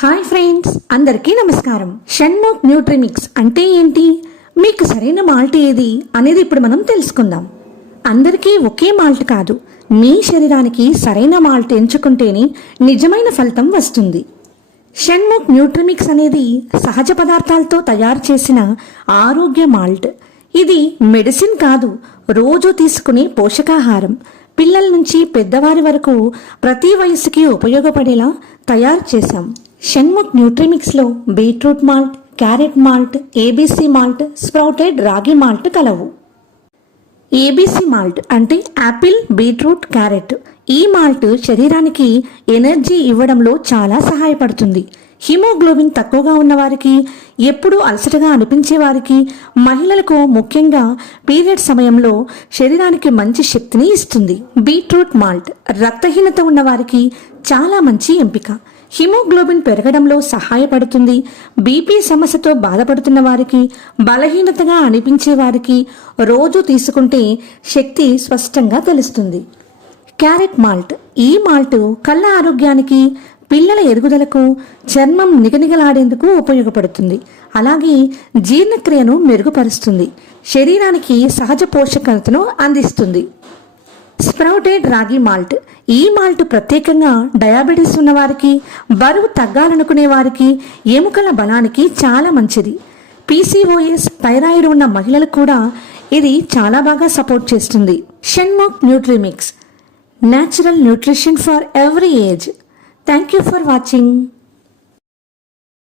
Hi friends, అందరికీ నమస్కారం. షణ్ముఖ్ న్యూట్రిమిక్స్ అంటే ఏంటి, మీకు సరైన మాల్ట్ ఏది అనేది ఇప్పుడు మనం తెలుసుకుందాం. అందరికీ ఒకే మాల్ట్ కాదు, మీ శరీరానికి సరైన మాల్ట్ ఎంచుకుంటేనే నిజమైన ఫలితం వస్తుంది. షణ్ముఖ్ న్యూట్రిమిక్స్ అనేది సహజ పదార్థాలతో తయారు చేసిన ఆరోగ్య మాల్ట్. ఇది మెడిసిన్ కాదు, రోజు తీసుకునే పోషకాహారం. పిల్లల నుంచి పెద్దవారి వరకు ప్రతి వయసుకి ఉపయోగపడేలా తయారు చేశాం. షణ్ముఖ్ న్యూట్రిమిక్స్లో beetroot malt, carrot malt, ABC malt, sprouted ragi malt కలవు. ఏబీసీ మాల్ట్ అంటే యాపిల్, బీట్రూట్, క్యారెట్. ఈ మాల్ట్ శరీరానికి ఎనర్జీ ఇవ్వడంలో చాలా సహాయపడుతుంది. హిమోగ్లోబిన్ తక్కువగా ఉన్నవారికి, ఎప్పుడూ అలసటగా అనిపించే వారికి, మహిళలకు ముఖ్యంగా పీరియడ్ సమయంలో శరీరానికి మంచి శక్తిని ఇస్తుంది. బీట్రూట్ మాల్ట్ రక్తహీనత ఉన్నవారికి చాలా మంచి ఎంపిక. హిమోగ్లోబిన్ పెరగడంలో సహాయపడుతుంది. బీపీ సమస్యతో బాధపడుతున్న వారికి, బలహీనతగా అనిపించే వారికి రోజు తీసుకుంటే శక్తి స్పష్టంగా తెలుస్తుంది. క్యారెట్ మాల్ట్ ఈ మాల్ట్ కళ్ళ ఆరోగ్యానికి, పిల్లల ఎదుగుదలకు, చర్మం నిగనిగలాడేందుకు ఉపయోగపడుతుంది. అలాగే జీర్ణక్రియను మెరుగుపరుస్తుంది, శరీరానికి సహజ పోషకతను అందిస్తుంది. స్ప్రౌటెడ్ రాగి మాల్ట్ ఈ మాల్ట్ ప్రత్యేకంగా డయాబెటీస్ ఉన్నవారికి, బరువు తగ్గాలనుకునే వారికి, ఎముకల బలానికి చాలా మంచిది. పీసీఓఎస్, థైరాయిడ్ ఉన్న మహిళలకు కూడా ఇది చాలా బాగా సపోర్ట్ చేస్తుంది. Shanmukh Nutrimix, natural nutrition for every age. Thank you for watching.